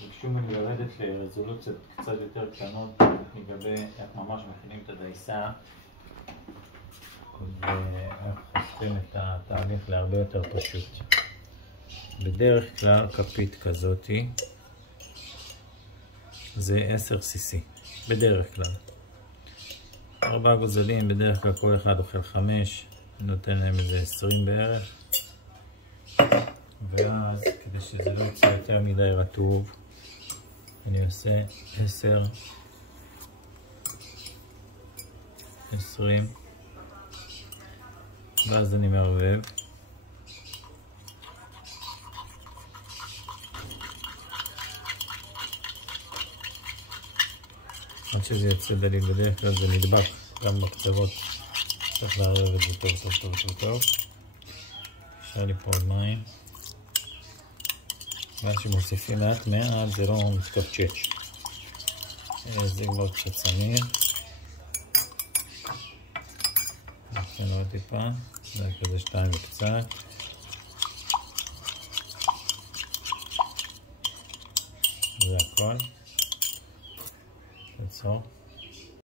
ביקשו ממני לרדת לרזולוציות קצת יותר קטנות לגבי איך ממש מכינים את הדייסה, ואיך חושפים את התהליך להרבה יותר פשוט. בדרך כלל כפית כזאתי זה 10 cc, בדרך כלל. 4 גוזלים, בדרך כלל כל אחד אוכל 5, נותן להם איזה 20 בערך. ואז כדי שזה לא יצא יותר מדי רטוב, אני עושה 10, 20, ואז אני מערבב. עד שזה יצא דליל, בדרך כלל זה נדבק, גם בקצוות צריך לערבב את זה טוב טוב טוב טוב טוב. אפשר לי פה עוד מים. ואז שמוסיפים מעט מעט זה לא מתקפצ'ץ'. זה כבר קצת סמיר. ניתן עוד טיפה, זה כזה 2 וקצת. זה הכל. עצור.